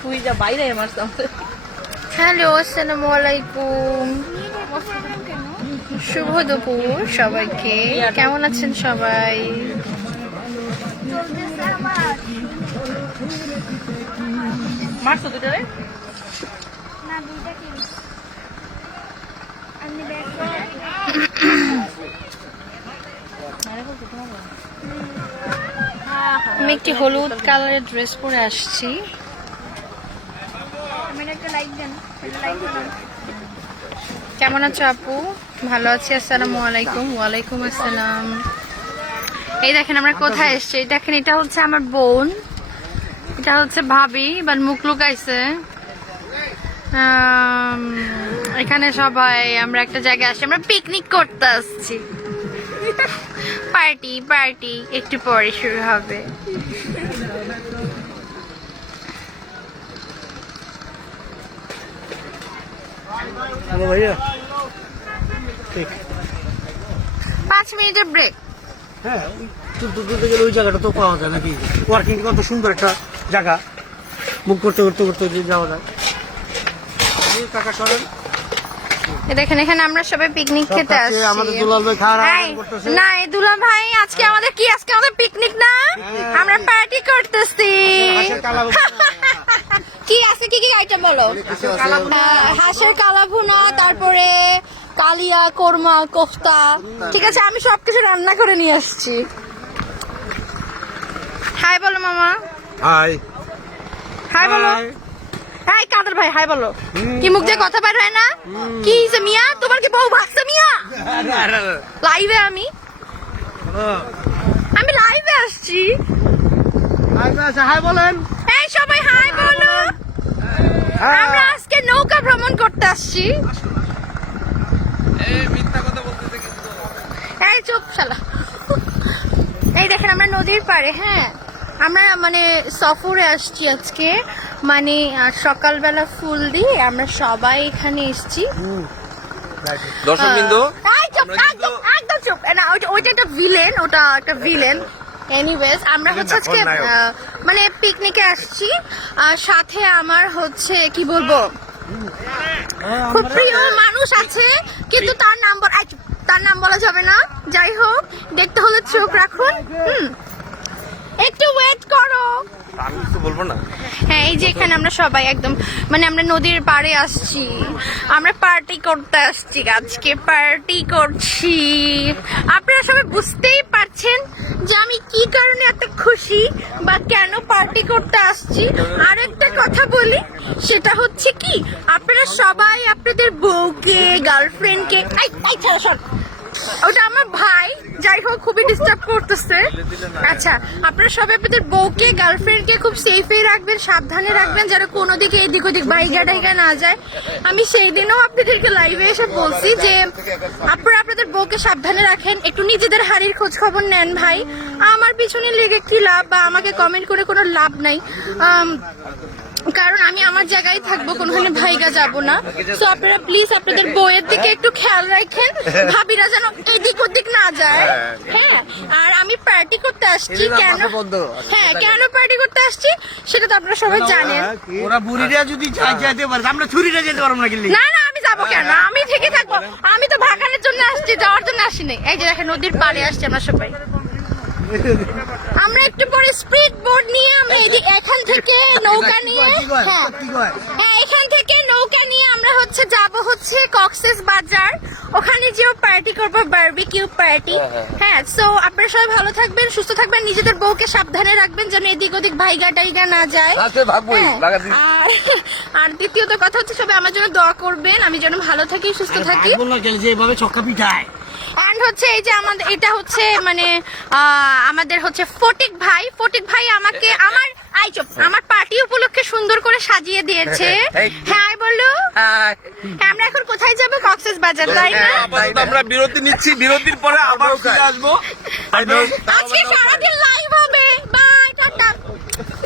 তুই যা বাইরে হ্যালো আসসালামু আলাইকুম। শুভ দুপুর সবাইকে। কেমন আছেন সবাই? মারছো দুটো রে? আমি একটি হলুদ কালারের ড্রেস পরে আসছি। কেমন আছো আপু? ভালো আছি আসসালামু আলাইকুম। ওয়ালাইকুম আসসালাম। এই দেখেন আমরা কোথায় এসছি? দেখেন এটা হচ্ছে আমার বোন। এটা হচ্ছে ভাবি বাট মুখ লুকাইছে। এখানে সবাই আমরা একটা জায়গায় আসছি আমরা পিকনিক করতে আসছি। পার্টি পার্টি একটু পরে শুরু হবে। ভাইয়া। ঠিক। পাঁচ মিনিটের ব্রেক হ্যাঁ গেলে ওই জায়গাটা তো পাওয়া যায় নাকি? ওয়ার্কিং কত সুন্দর একটা জায়গা। করতে করতে করতে যাওয়া যায়। কাকা এই দেখেন এখানে আমরা সবাই পিকনিক খেতে আসছি। না এই দুলা ভাই আজকে আমাদের কি? আজকে আমাদের পিকনিক না? আমরা পার্টি করতেছি। কি আছে? কি কি আইটেম বলো? হাঁসের কালা ভুনা তারপরে কালিয়া কোরমা কোফতা। ঠিক আছে আমি সবকিছু রান্না করে নিয়ে আসছি। হাই বলো মামা। হাই হাই বলো। হাই কাদের ভাই হাই বলো। কি মুখ দিয়ে কথা বের হয় না? কি হইছে মিয়া? তোমার কি বউ বাচ্চা মিয়া? লাইভে আমি। আমি লাইভে আসছি। হাই বলেন। এই সবাই হাই বলো। আমরা আজকে নৌকা ভ্রমণ করতে আসছি। এই চুপ শালা। এই দেখেন আমরা নদীর পাড়ে হ্যাঁ। আমরা মানে সফরে আসছি আজকে। মানে সকালবেলা ফুল দিয়ে আমরা সবাই এখানে এসছি। দর্শক বিন্দু একদম একদম চুপ। না ওইটা ওইটা একটা ভিলেন ওটা একটা ভিলেন এনিওয়েজ আমরা হচ্ছে আজকে মানে পিকনিকে আসছি। আর সাথে আমার হচ্ছে কি বলব? খুব প্রিয় মানুষ আছে কিন্তু তার নাম তার নাম বলা যাবে না। যাই হোক দেখতে হলে চোখ রাখুন। হুম। একটু ওয়েট করো। আমি কিছু বলব না? হ্যাঁ এই যে এখানে আমরা সবাই একদম মানে আমরা নদীর পাড়ে আসছি। আমরা পার্টি করতে আসছি আজকে পার্টি করছি। আপনারা সবাই বুঝতেই পারছেন যে আমি কি কারণে এত খুশি বা কেন পার্টি করতে আসছি? আর একটা কথা বলি সেটা হচ্ছে কি আপনারা সবাই আপনাদের বউকে গার্লফ্রেন্ডকে এই এই ছাড়ো। ওটা আমার ভাই, যাই হোক, খুবই ডিস্টার্ব করতেছে। আচ্ছা আপনারা সবাই আপনাদের বউকে গার্লফ্রেন্ডকে খুব সেফে রাখবেন, সাবধানে রাখবেন, যেন কোনো দিকে এদিক ওদিক বাইগা টাইগা না যায়। আমি সেই দিনও আপনাদেরকে লাইভে এসে বলছি যে, আপনারা আপনাদের বউকে সাবধানে রাখেন, একটু নিজেদের হাড়ির খোঁজ খবর নেন ভাই। আমার পিছনে লেগে কি লাভ বা আমাকে কমেন্ট করে কোনো লাভ নাই। কারণ আমি আমার জায়গায় থাকব কোনোখানে ভাইগা যাব না। তো আপনারা প্লিজ আপনাদের বইয়ের দিকে একটু খেয়াল রাখেন ভাবিরা যেন এদিক ওদিক না যায়। হ্যাঁ আর আমি পার্টি করতে আসছি কেন হ্যাঁ কেন পার্টি করতে আসছি সেটা তো আপনারা সবাই জানেন। ওরা বুড়িরা যদি চাই যাইতে পারে আমরা ছুরিটা যেতে পারব না কিন্তু না না আমি যাব কেন? আমি থেকে থাকব। আমি তো ভাগানের জন্য আসছি যাওয়ার জন্য আসিনি। এই যে দেখেন নদীর পাড়ে আসছি আমরা সবাই। আমরা একটু পরে স্পিড বোর্ড নিয়ে আমরা এদিক এখান থেকে নৌকা নিয়ে হ্যাঁ। হ্যাঁ এখান থেকে নৌকা নিয়ে আমরা হচ্ছে যাব হচ্ছে কক্সেস বাজার ওখানে যেও পার্টি করব বারবিকিউ পার্টি হ্যাঁ সো আপনারা সবাই ভালো থাকবেন সুস্থ থাকবেন নিজেদের বউকে সাবধানে রাখবেন যেন এদিক ওদিক ভাইগা টাইগা না যায়। হ্যাঁ। আর আর দ্বিতীয়ত কথা হচ্ছে সবাই আমার জন্য দোয়া করবেন আমি যেন ভালো থাকি সুস্থ থাকি। বল না গেলে যে এইভাবে ছক্কা পিঠায় অ্যান্ড হচ্ছে এই যে আমাদের এটা হচ্ছে মানে আহ, আমাদের হচ্ছে ফটিক ভাই। ফটিক ভাই আমাকে আমার আই চুপ আমার পার্টি উপলক্ষে সুন্দর করে সাজিয়ে দিয়েছে। হ্যাঁ বলো হ্যাঁ, আমরা এখন কোথায় যাব? কক্সেস বাজার তাই না? আমরা বিরতি নিচ্ছি বিরতির পরে আবার ফিরে আসব। আজকে সারাদিন লাইভ হবে। By tata.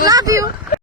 Love you